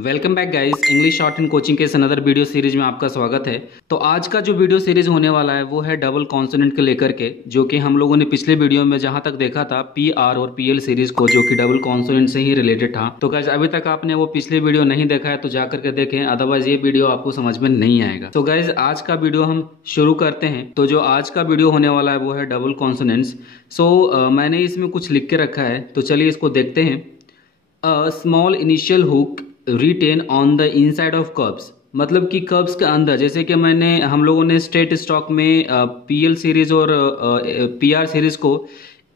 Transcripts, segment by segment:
Welcome back guys, English short and coaching के इस another video series में आपका स्वागत है। तो आज का जो वीडियो सीरीज होने वाला है वो है डबल कॉन्सोनेंट के लेकर के, जो कि हम लोगों ने पिछले वीडियो में जहां तक देखा था पी आर और पी एल सीरीज को, जो कि डबल कॉन्सोनेंट से ही रिलेटेड था। तो गाइस अभी तक आपने वो पिछले वीडियो नहीं देखा है तो जा करके देखें, अदरवाइज ये वीडियो आपको समझ में नहीं आएगा। तो गाइज आज का वीडियो हम शुरू करते हैं। तो जो आज का वीडियो होने वाला है वो है डबल कॉन्सोनेंट्स। मैंने इसमें कुछ लिख के रखा है, तो चलिए इसको देखते हैं। A small initial hook written on the inside of curbs, मतलब कि कर्ब्स के अंदर, जैसे कि हम लोगों ने स्ट्रेट स्टॉक में पीएल सीरीज और पीआर सीरीज को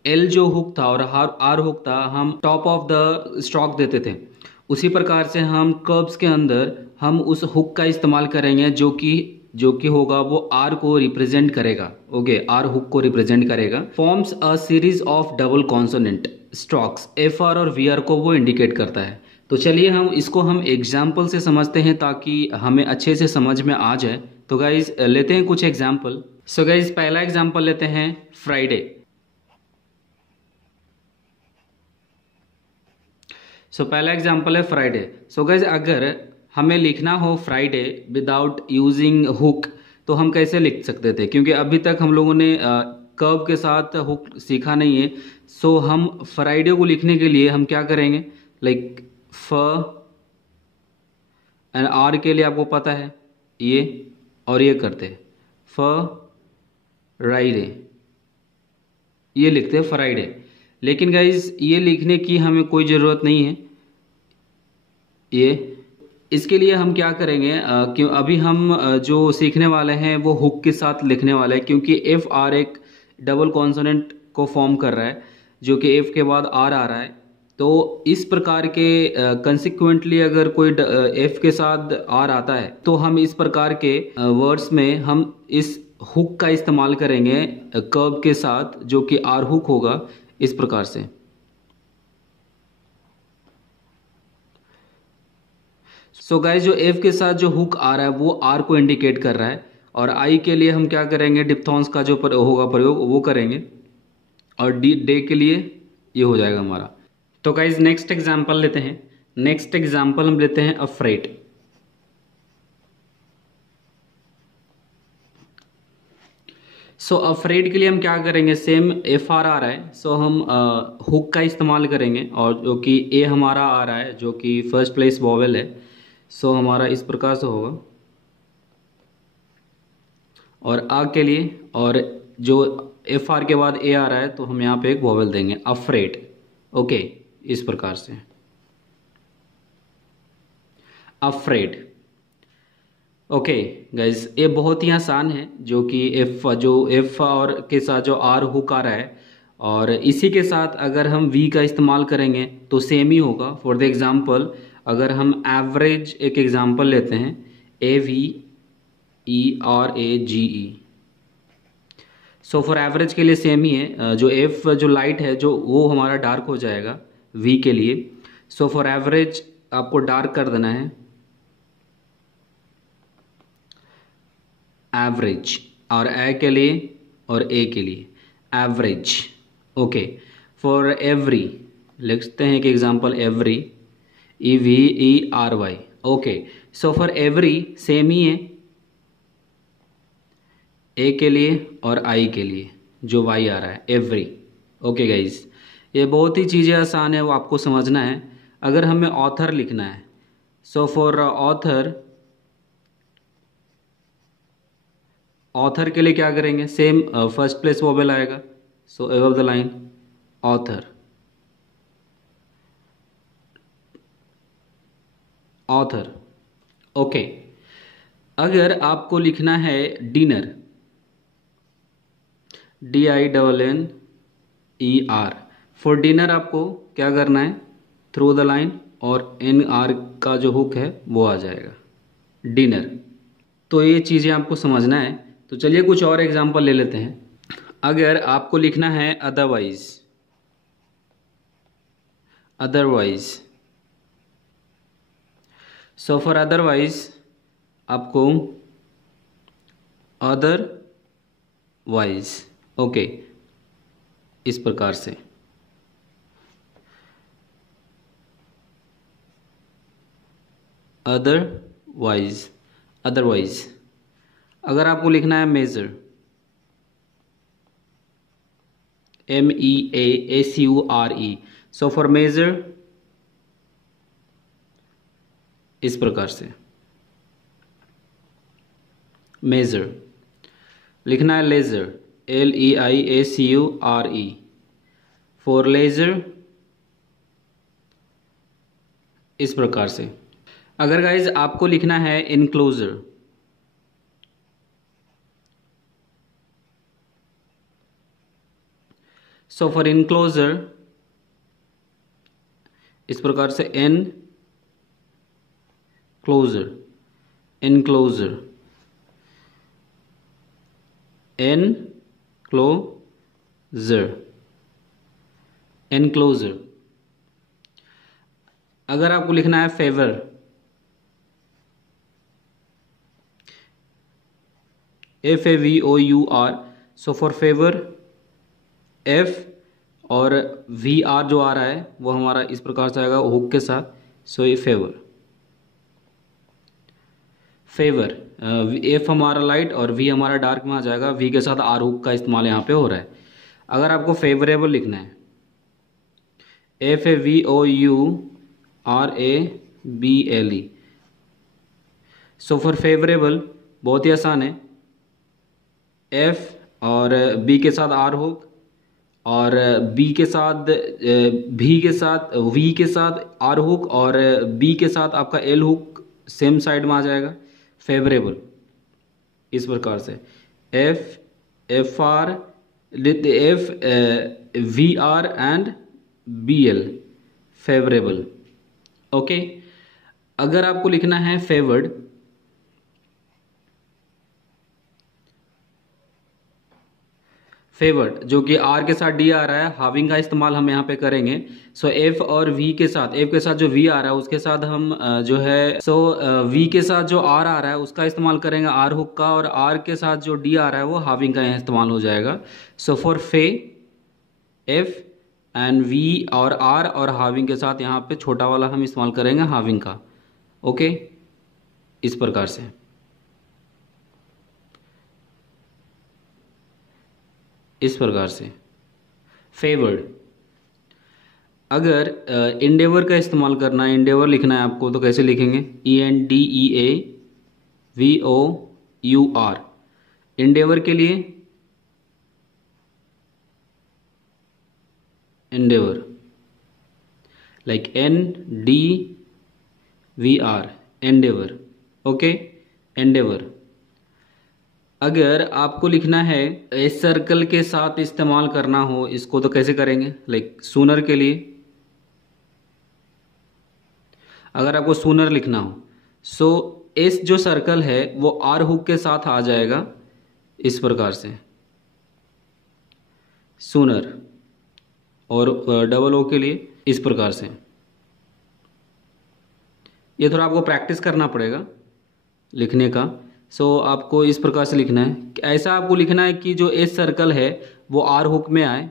एल जो हुक था और आर हुक था, हम टॉप ऑफ द स्टॉक देते थे। उसी प्रकार से हम कर्ब्स के अंदर हम उस हुक का इस्तेमाल करेंगे जो कि होगा वो आर को रिप्रेजेंट करेगा। ओके, आर हुक को रिप्रेजेंट करेगा। Forms a series of double consonant stocks, F R और वी आर को वो इंडिकेट करता है। तो चलिए हम एग्जाम्पल से समझते हैं ताकि हमें अच्छे से समझ में आ जाए। तो गाइज लेते हैं कुछ एग्जाम्पल। सो गाइज पहला एग्जाम्पल लेते हैं फ्राइडे। पहला एग्जाम्पल है फ्राइडे। सो गाइज अगर हमें लिखना हो फ्राइडे विदाउट यूजिंग हुक तो हम कैसे लिख सकते थे, क्योंकि अभी तक हम लोगों ने कर्व के साथ हुक सीखा नहीं है। सो हम फ्राइडे को लिखने के लिए हम क्या करेंगे, लाइक फ एंड आर के लिए आपको पता है ये और ये करते हैं फ राइडे, ये लिखते हैं फ्राइडे। लेकिन गाइज ये लिखने की हमें कोई ज़रूरत नहीं है। ये इसके लिए हम क्या करेंगे, क्यों अभी हम जो सीखने वाले हैं वो हुक के साथ लिखने वाले हैं, क्योंकि एफ आर एक डबल कॉन्सोनेंट को फॉर्म कर रहा है, जो कि एफ के बाद आर आ रहा है। तो इस प्रकार के कंसिक्वेंटली अगर कोई एफ के साथ आर आता है तो हम इस प्रकार के वर्ड्स में हम इस हुक का इस्तेमाल करेंगे कर्व के साथ, जो कि आर हुक होगा इस प्रकार से। सो गाइस जो एफ के साथ जो हुक आ रहा है वो आर को इंडिकेट कर रहा है, और आई के लिए हम क्या करेंगे, डिप्थॉन्स का जो होगा प्रयोग वो करेंगे, और डी डे के लिए ये हो जाएगा हमारा। तो गाइज नेक्स्ट एग्जाम्पल लेते हैं। नेक्स्ट एग्जाम्पल हम लेते हैं अफ्रेड। अफ्रेड के लिए हम क्या करेंगे, सेम एफ आर आ रहा है, हम हुक का इस्तेमाल करेंगे, और जो कि ए हमारा आ रहा है जो कि फर्स्ट प्लेस वॉवेल है। हमारा इस प्रकार से होगा, और आ के लिए, और जो एफ आर के बाद ए आ रहा है तो हम यहाँ पे एक वॉवेल देंगे अफ्रेड। ओके, इस प्रकार से अफ्रेड। ओके गाइज ये बहुत ही आसान है, जो कि एफ और के साथ जो आर हुक आ रहा है, और इसी के साथ अगर हम वी का इस्तेमाल करेंगे तो सेम ही होगा। फॉर द एग्जांपल अगर हम एवरेज एक एग्जांपल लेते हैं, A V E R A G E. For average के लिए सेम ही है, जो एफ जो लाइट है जो वो हमारा डार्क हो जाएगा वी के लिए। फॉर एवरेज आपको डार्क कर देना है एवरेज, और ए के लिए और ए के लिए एवरेज। ओके, फॉर एवरी लिखते हैं कि example every, E V E R Y. Okay, for every same ही है, ए के लिए और आई के लिए जो वाई आ रहा है एवरी। ओके गाइज ये बहुत ही चीज़ें आसान है, वो आपको समझना है। अगर हमें ऑथर लिखना है, फॉर ऑथर के लिए क्या करेंगे, सेम फर्स्ट प्लेस वोवेल आएगा, above the line author, author. Okay, अगर आपको लिखना है डिनर, DINNER, फॉर डिनर आपको क्या करना है, थ्रू द लाइन, और NR का जो हुक है वो आ जाएगा डिनर। तो ये चीज़ें आपको समझना है। तो चलिए कुछ और एग्जांपल ले लेते हैं। अगर आपको लिखना है अदरवाइज, फॉर अदरवाइज आपको अदरवाइज। ओके, इस प्रकार से। Otherwise, otherwise. अगर आपको लिखना है measure, MEASURE, so for measure इस प्रकार से मेजर। लिखना है लेजर, LEIACURE, फॉर लेजर इस प्रकार से। अगर गाइज आपको लिखना है इनक्लोजर, सो फॉर इनक्लोजर इस प्रकार से enclosure, enclosure, enclosure, enclosure. अगर आपको लिखना है favour, FAVOUR, so for favour F और VR जो आ रहा है वो हमारा इस प्रकार से आएगा हुक के साथ, सो ये फेवर, फेवर। F हमारा लाइट और V हमारा डार्क में आ जाएगा, V के साथ R हुक का इस्तेमाल यहाँ पे हो रहा है। अगर आपको फेवरेबल लिखना है, FAVOURABLE, सो फॉर फेवरेबल बहुत ही आसान है, F और B के साथ R हुक और B के साथ V के साथ V के साथ R हुक और B के साथ आपका L हुक सेम साइड में आ जाएगा, फेवरेबल इस प्रकार से FFR FVR and BL, favourable. Okay. अगर आपको लिखना है फेवर्ड, फेवर्ड जो कि R के साथ D आ रहा है, हाविंग का इस्तेमाल हम यहाँ पे करेंगे। सो F और V के साथ, F के साथ जो V आ रहा है उसके साथ हम जो है V के साथ जो R आ रहा है उसका इस्तेमाल करेंगे R हुक का, और R के साथ जो D आ रहा है वो हाविंग का यहाँ इस्तेमाल हो जाएगा। सो फॉर फे F एंड V और R और हाविंग के साथ यहाँ पे छोटा वाला हम इस्तेमाल करेंगे हाविंग का। ओके, इस प्रकार से। इस प्रकार से फेवर्ड। अगर इंडेवर का इस्तेमाल करना है, इंडेवर लिखना है आपको, तो कैसे लिखेंगे? ENDEAVOUR। इंडेवर के लिए Endeavour like NDVR, Endeavour. Okay, Endeavour. अगर आपको लिखना है ए सर्कल के साथ इस्तेमाल करना हो इसको, तो कैसे करेंगे? लाइक सूनर के लिए अगर आपको सूनर लिखना हो, सो एस जो सर्कल है वो आर हुक के साथ आ जाएगा इस प्रकार से, सूनर। और डबल ओ के लिए इस प्रकार से। ये थोड़ा आपको प्रैक्टिस करना पड़ेगा लिखने का। सो आपको इस प्रकार से लिखना है। ऐसा आपको लिखना है कि जो एस सर्कल है वो आर हुक में आए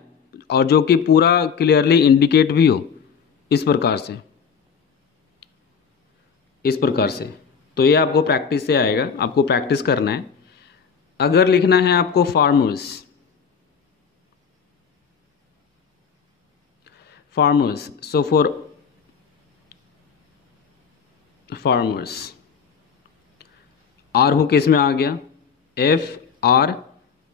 और जो कि पूरा क्लियरली इंडिकेट भी हो, इस प्रकार से, इस प्रकार से। तो ये आपको प्रैक्टिस से आएगा, आपको प्रैक्टिस करना है। अगर लिखना है आपको farmers, farmers, so for farmers r hook इसमें आ गया, एफ आर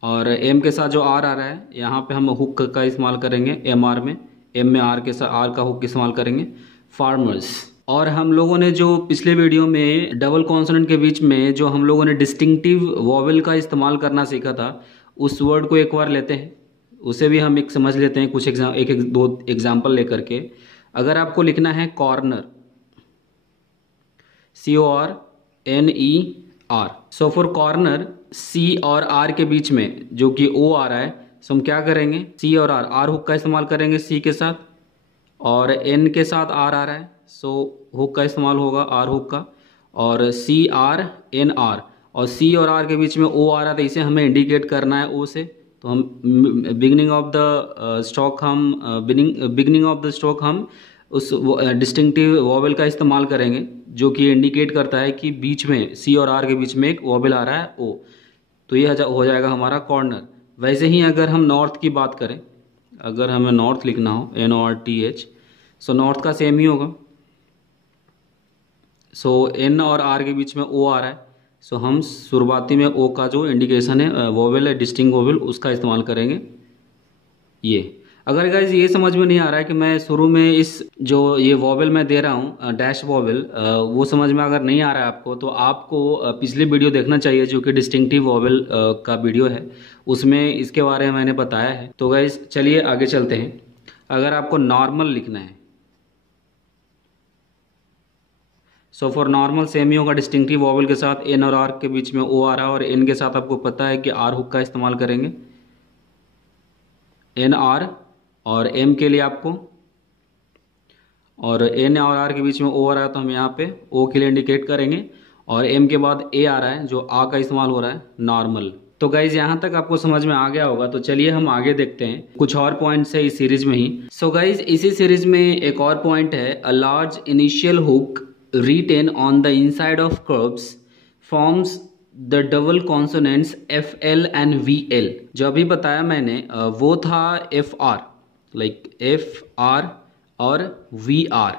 और एम के साथ जो आर आ रहा है यहाँ पे हम हुक का इस्तेमाल करेंगे एम आर में, एम में आर के साथ आर का हुक इस्तेमाल करेंगे, फार्मर्स। और हम लोगों ने जो पिछले वीडियो में डबल कॉन्सोनेंट के बीच में जो हम लोगों ने डिस्टिंक्टिव वॉवेल का इस्तेमाल करना सीखा था, उस वर्ड को एक बार लेते हैं, उसे भी हम एक समझ लेते हैं कुछ दो एग्जाम्पल लेकर के। अगर आपको लिखना है corner, CORNER, so for corner C और आर के बीच में जो कि ओ आ रहा है, सो हम क्या करेंगे? सी और आर हुक का इस्तेमाल करेंगे सी के साथ, और एन के साथ आर आ रहा है, सो हुक का इस्तेमाल होगा आर हुक का, और CRNR, और सी और आर के बीच में ओ आ रहा था, इसे हमें इंडिकेट करना है ओ से। तो हम बिगनिंग ऑफ द स्ट्रोक हम उस डिस्टिंक्टिव वॉवेल का इस्तेमाल करेंगे जो कि इंडिकेट करता है कि बीच में सी और आर के बीच में एक वॉवेल आ रहा है ओ, तो ये हो जाएगा हमारा कॉर्नर। वैसे ही अगर हम नॉर्थ की बात करें, अगर हमें नॉर्थ लिखना हो NORTH, सो नॉर्थ का सेम ही होगा। सो N और R के बीच में O आ रहा है, सो हम शुरुआती में O का जो इंडिकेशन है वोवेल है, डिस्टिंक्ट वोवेल, उसका इस्तेमाल करेंगे। ये अगर गाइज ये समझ में नहीं आ रहा है कि मैं शुरू में इस जो ये वोवेल मैं दे रहा हूँ डैश वोवेल, वो समझ में अगर नहीं आ रहा है आपको, तो आपको पिछली वीडियो देखना चाहिए जो कि डिस्टिंक्टिव वोवेल का वीडियो है, उसमें इसके बारे में मैंने बताया है। तो गाइज चलिए आगे चलते हैं। अगर आपको नॉर्मल लिखना है, सो फॉर नॉर्मल सेम ही होगा, डिस्टिंक्टिव वोवेल के साथ N और R के बीच में O आ रहा है, और N के साथ आपको पता है कि R हुक का इस्तेमाल करेंगे, N R, और M के लिए आपको, और N और R के बीच में O आ रहा है तो हम यहाँ पे O के लिए इंडिकेट करेंगे, और M के बाद A आ रहा है जो A का इस्तेमाल हो रहा है नॉर्मल। तो गाइज यहाँ तक आपको समझ में आ गया होगा, तो चलिए हम आगे देखते हैं कुछ और पॉइंट्स है इस सीरीज में ही। सो गाइज इसी सीरीज में एक और पॉइंट है, a large initial hook written on the inside of curves forms the double consonants FL and VL। जो अभी बताया मैंने वो था FR, लाइक FR और VR,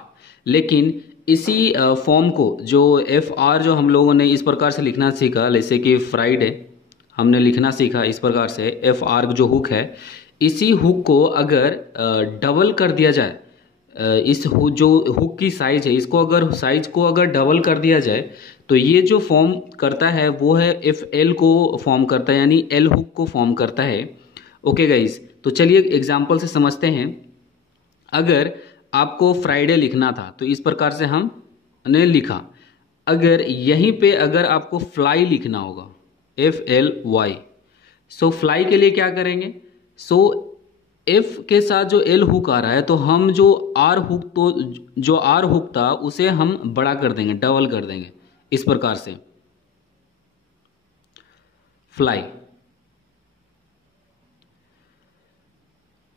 लेकिन इसी फॉर्म को जो FR जो हम लोगों ने इस प्रकार से लिखना सीखा, जैसे कि फ्राइडे हमने लिखना सीखा इस प्रकार से, FR जो हुक है, इसी हुक को अगर डबल कर दिया जाए, इस जो हुक की साइज है इसको अगर साइज को अगर डबल कर दिया जाए तो ये जो फॉर्म करता है वो है FL को फॉर्म करता है, यानी L हुक को फॉर्म करता है। ओके गाइस, तो चलिए एग्जांपल से समझते हैं। अगर आपको फ्राइडे लिखना था तो इस प्रकार से हमने लिखा। अगर यहीं पे अगर आपको फ्लाई लिखना होगा FLY, सो फ्लाई के लिए क्या करेंगे, सो F के साथ जो L हुक आ रहा है तो हम जो R हुक, तो जो R हुक था उसे हम बड़ा कर देंगे, डबल कर देंगे इस प्रकार से फ्लाई।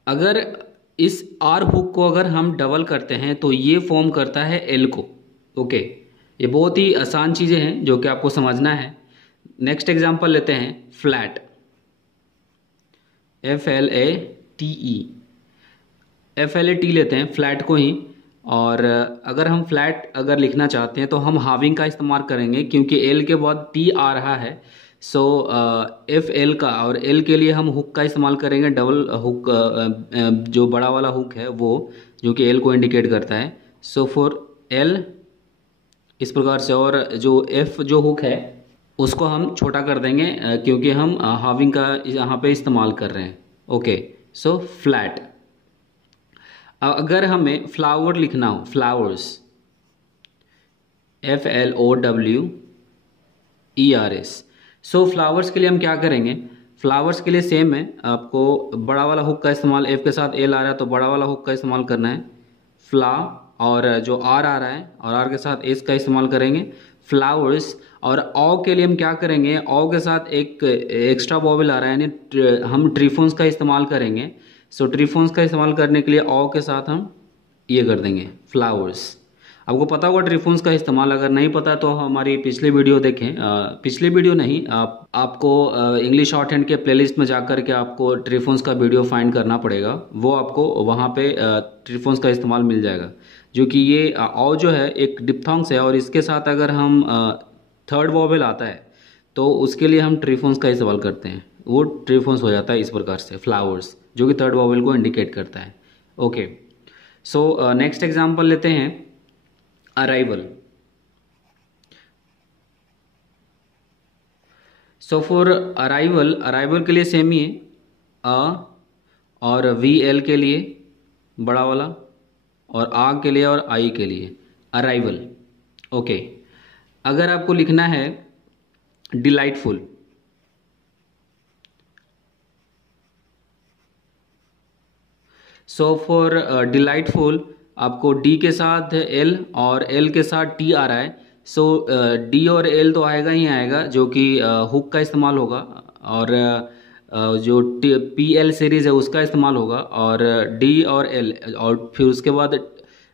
अगर इस R हुक को अगर हम डबल करते हैं तो ये फॉर्म करता है L को। ओके, ये बहुत ही आसान चीजें हैं जो कि आपको समझना है। नेक्स्ट एग्जांपल लेते हैं, फ्लैट, FLAT लेते हैं फ्लैट को ही। और अगर हम फ्लैट अगर लिखना चाहते हैं तो हम हाविंग का इस्तेमाल करेंगे, क्योंकि L के बाद T आ रहा है। सो FL का और L के लिए हम हुक का इस्तेमाल करेंगे, डबल हुक, जो बड़ा वाला हुक है वो, जो कि L को इंडिकेट करता है। सो फॉर L इस प्रकार से, और जो F जो हुक है उसको हम छोटा कर देंगे क्योंकि हम हाविंग का यहाँ पे इस्तेमाल कर रहे हैं। ओके, सो फ्लैट। अगर हमें फ्लावर लिखना हो, फ्लावर्स, FLOWERS, सो फ्लावर्स के लिए हम क्या करेंगे, फ्लावर्स के लिए सेम है, आपको बड़ा वाला हुक का इस्तेमाल, F के साथ L आ रहा है तो बड़ा वाला हुक का इस्तेमाल करना है, फ्ला, और जो R आ रहा है और R के साथ S का इस्तेमाल करेंगे, फ्लावर्स। और औ के लिए हम क्या करेंगे, औ के साथ एक एक्स्ट्रा वोवेल आ रहा है, यानी हम ट्रिफोन्स का इस्तेमाल करेंगे। सो ट्रिफोन्स का इस्तेमाल करने के लिए औ के साथ हम ये कर देंगे, फ्लावर्स। आपको पता होगा ट्रिफोन्स का इस्तेमाल, अगर नहीं पता तो हमारी पिछली वीडियो देखें, पिछली वीडियो नहीं, आपको इंग्लिश शॉर्ट हैंड के प्लेलिस्ट में जाकर के आपको ट्रिफोन्स का वीडियो फाइंड करना पड़ेगा, वो आपको वहाँ पे ट्रिफोन्स का इस्तेमाल मिल जाएगा। जो कि ये औ जो है एक डिप्थोंग्स है, और इसके साथ अगर हम थर्ड वोवेल आता है तो उसके लिए हम ट्रिफोन्स का इस्तेमाल करते हैं, वो ट्रिफोन्स हो जाता है इस प्रकार से, फ्लावर्स, जो कि थर्ड वोवेल को इंडिकेट करता है। ओके, सो नेक्स्ट एग्जांपल लेते हैं, अराइवल। सो फॉर अराइवल के लिए सेम ही है, और VL के लिए बड़ा वाला, और आ के लिए और आई के लिए, अराइवल। ओके, अगर आपको लिखना है डिलाइटफुल, सो फॉर डिलाइटफुल आपको D के साथ L और L के साथ T आ रहा है। सो D और L तो आएगा ही आएगा, जो कि हुक का इस्तेमाल होगा, और जो PL सीरीज़ है उसका इस्तेमाल होगा, और D और L, और फिर उसके बाद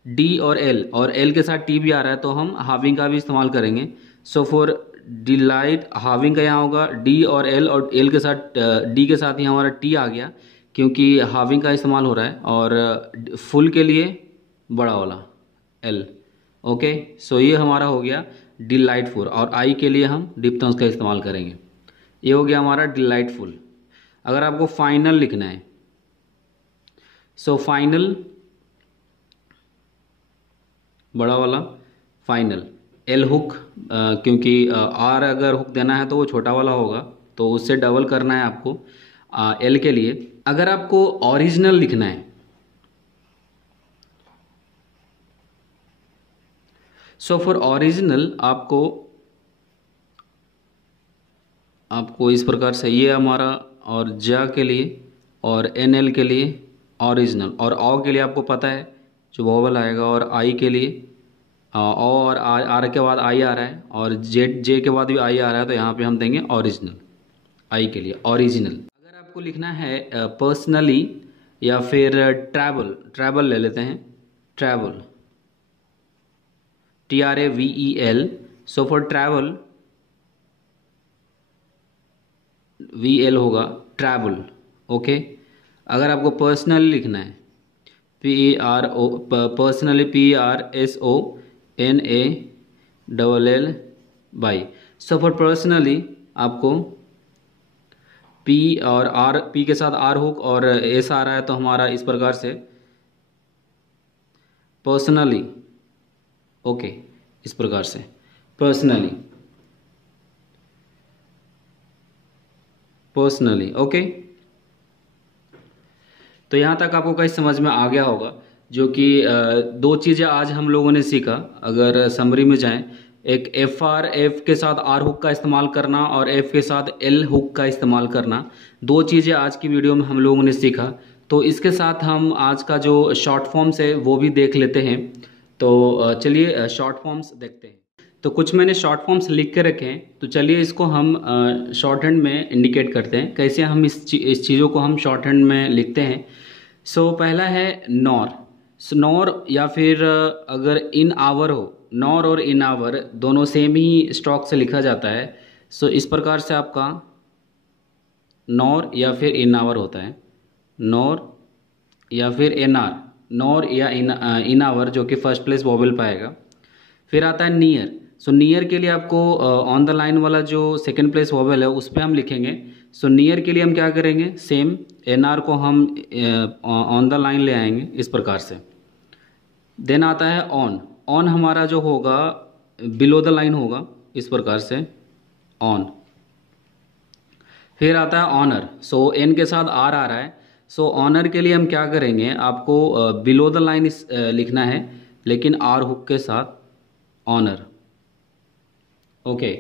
डी और एल के साथ टी भी आ रहा है तो हम हाविंग का भी इस्तेमाल करेंगे। सो फॉर डिलाइट हाविंग का यहाँ होगा डी और एल के साथ डी के साथ ही हमारा टी आ गया क्योंकि हाविंग का इस्तेमाल हो रहा है। और फुल के लिए बड़ा वाला एल। ओके, सो ये हमारा हो गया डिलाइटफुल। और आई के लिए हम डिप्थोंस का इस्तेमाल करेंगे। ये हो गया हमारा डिलाइटफुल। अगर आपको फाइनल लिखना है सो फाइनल बड़ा वाला फाइनल एल हुक, क्योंकि आर अगर हुक देना है तो वो छोटा वाला होगा तो उससे डबल करना है आपको एल के लिए। अगर आपको ओरिजिनल लिखना है सो फॉर ओरिजिनल आपको इस प्रकार से ये हमारा और जा के लिए और एन एल के लिए ओरिजिनल। और ओ के लिए आपको पता है जो वोवल आएगा। और आई के लिए ओ और आर के बाद आई आ रहा है और जे के बाद भी आई आ रहा है तो यहाँ पे हम देंगे ओरिजिनल आई के लिए ओरिजिनल। अगर आपको लिखना है पर्सनली या फिर ट्रैवल ले लेते हैं travel TRAVEL। So for travel VL होगा ट्रैवल। ओके, अगर आपको पर्सनली लिखना है PERO personally PRSONALL by. So for personally आपको P और R, P के साथ R हुक और S आ रहा है तो हमारा इस प्रकार से पर्सनली। ओके, इस प्रकार से पर्सनली। ओके, तो यहाँ तक आपको कहीं समझ में आ गया होगा जो कि दो चीज़ें आज हम लोगों ने सीखा। अगर समरी में जाएं, एक F के साथ R हुक का इस्तेमाल करना और F के साथ L हुक का इस्तेमाल करना, दो चीज़ें आज की वीडियो में हम लोगों ने सीखा। तो इसके साथ हम आज का जो शॉर्ट फॉर्म्स है वो भी देख लेते हैं। तो चलिए शॉर्ट फॉर्म्स देखते हैं। तो कुछ मैंने शॉर्ट फॉर्म्स लिख के रखे हैं, तो चलिए इसको हम शॉर्ट हैंड में इंडिकेट करते हैं कैसे हम इस चीज़ों को हम शॉर्ट हैंड में लिखते हैं। सो पहला है नॉर। नॉर या फिर अगर इन आवर हो, नॉर और इन आवर दोनों सेम ही स्ट्रोक से लिखा जाता है। सो इस प्रकार से आपका नॉर या फिर इन आवर होता है, नॉर या फिर एन आर, नॉर या इन आवर जो कि फर्स्ट प्लेस वोवेल पाएगा। फिर आता है नियर। सो नियर के लिए आपको ऑन द लाइन वाला जो सेकेंड प्लेस वोवेल है उस पर हम लिखेंगे। सो नियर के लिए हम क्या करेंगे, सेम एन आर को हम ऑन द लाइन ले आएंगे इस प्रकार से। देन आता है ऑन। ऑन हमारा जो होगा बिलो द लाइन होगा इस प्रकार से ऑन। फिर आता है ऑनर। सो एन के साथ आर आ रहा है। सो ऑनर के लिए हम क्या करेंगे, आपको बिलो द लाइन लिखना है लेकिन आर हुक के साथ ऑनर। ओके,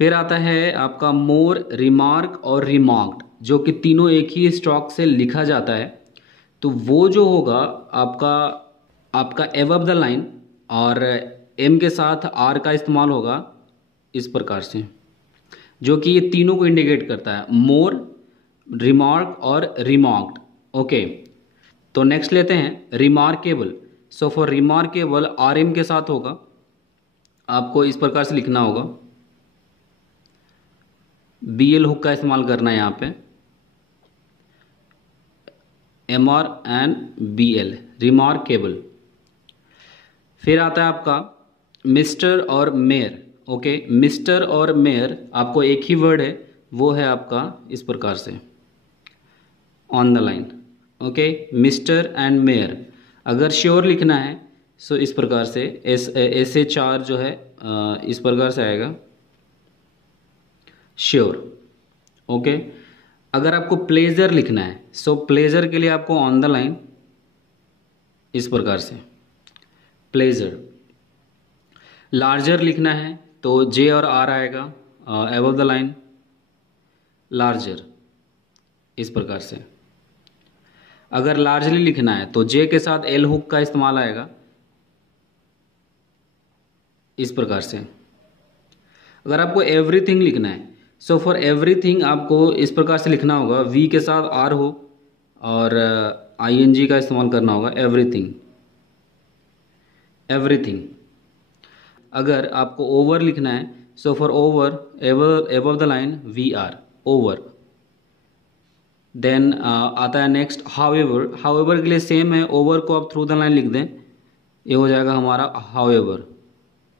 फिर आता है आपका मोर, रिमार्क और रिमार्क्ड, जो कि तीनों एक ही स्ट्रोक से लिखा जाता है। तो वो जो होगा आपका एबव द लाइन और एम के साथ आर का इस्तेमाल होगा इस प्रकार से, जो कि ये तीनों को इंडिकेट करता है, मोर, रिमार्क और रिमार्क्ड। ओके, तो नेक्स्ट लेते हैं remarkable. So for remarkable r m के साथ होगा, आपको इस प्रकार से लिखना होगा, BL हुक का इस्तेमाल करना है यहाँ पे, MR एंड BL, रिमार्केबल। फिर आता है आपका मिस्टर और मेयर। ओके, मिस्टर और मेयर आपको एक ही वर्ड है, वो है आपका इस प्रकार से on the line. Okay, mister and mayor. अगर श्योर लिखना है सो इस प्रकार से SHR जो है इस प्रकार से आएगा श्योर। ओके, अगर आपको प्लेजर लिखना है सो प्लेजर के लिए आपको ऑन द लाइन इस प्रकार से प्लेजर। लार्जर लिखना है तो J और R आएगा एबव द लाइन लार्जर इस प्रकार से। अगर लार्जली लिखना है तो J के साथ L हुक का इस्तेमाल आएगा इस प्रकार से। अगर आपको एवरीथिंग लिखना है सो फॉर एवरीथिंग आपको इस प्रकार से लिखना होगा, V के साथ R हो और ING का इस्तेमाल करना होगा एवरीथिंग। एवरीथिंग। अगर आपको ओवर लिखना है, so for over, above the line we are, over. Then आता है नेक्स्ट हाउएवर। हाउएवर के लिए सेम है, ओवर को आप थ्रू द लाइन लिख दें, ये हो जाएगा हमारा हाउएवर।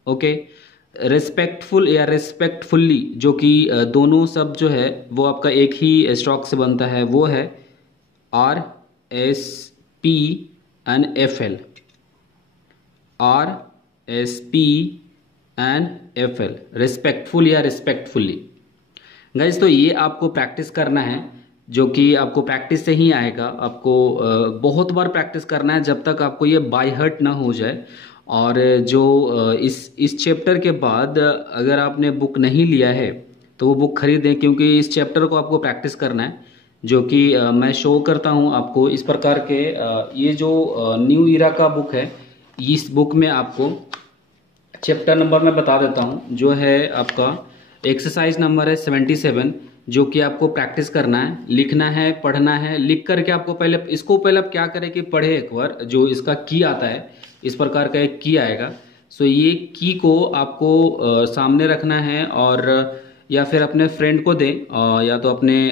ओके। रिस्पेक्टफुल या रिस्पेक्टफुल्ली, जो कि दोनों शब्द जो है वो आपका एक ही स्ट्रोक से बनता है, वो है RSPNFL, RSPNFL, रिस्पेक्टफुल या रिस्पेक्टफुल्ली। गाइज, तो ये आपको प्रैक्टिस करना है, जो कि आपको प्रैक्टिस से ही आएगा। आपको बहुत बार प्रैक्टिस करना है जब तक आपको ये बाय हार्ट ना हो जाए। और जो इस चैप्टर के बाद अगर आपने बुक नहीं लिया है तो वो बुक खरीदें, क्योंकि इस चैप्टर को आपको प्रैक्टिस करना है, जो कि मैं शो करता हूँ आपको इस प्रकार के। ये जो न्यू ईरा का बुक है, इस बुक में आपको चैप्टर नंबर मैं बता देता हूँ, जो है आपका एक्सरसाइज नंबर है 77, जो कि आपको प्रैक्टिस करना है, लिखना है, पढ़ना है। लिख करके आपको पहले आप क्या करें कि पढ़े एक बार, जो इसका की आता है, इस प्रकार का एक की आएगा। सो ये की को आपको सामने रखना है, और या फिर अपने फ्रेंड को दें, या तो अपने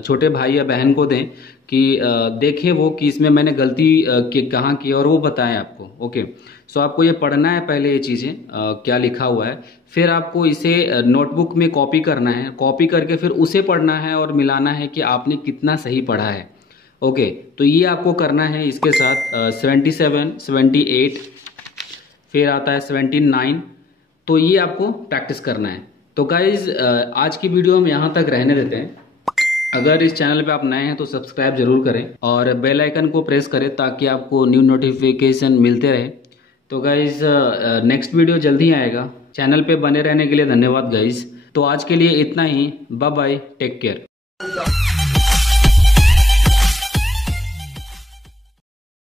छोटे भाई या बहन को दें कि देखें वो कि इसमें मैंने गलती कहाँ की और वो बताएं आपको। ओके। सो आपको ये पढ़ना है पहले, ये चीज़ें क्या लिखा हुआ है, फिर आपको इसे नोटबुक में कॉपी करना है, कॉपी करके फिर उसे पढ़ना है और मिलाना है कि आपने कितना सही पढ़ा है। ओके। तो ये आपको करना है। इसके साथ 77, 78, फिर आता है 79, तो ये आपको प्रैक्टिस करना है। तो गाइज, आज की वीडियो हम यहाँ तक रहने देते हैं। अगर इस चैनल पे आप नए हैं तो सब्सक्राइब जरूर करें और बेल आइकन को प्रेस करें, ताकि आपको न्यू नोटिफिकेशन मिलते रहे। तो गाइज, नेक्स्ट वीडियो जल्दी आएगा। चैनल पे बने रहने के लिए धन्यवाद गाइज। तो आज के लिए इतना ही। Bye bye, take care.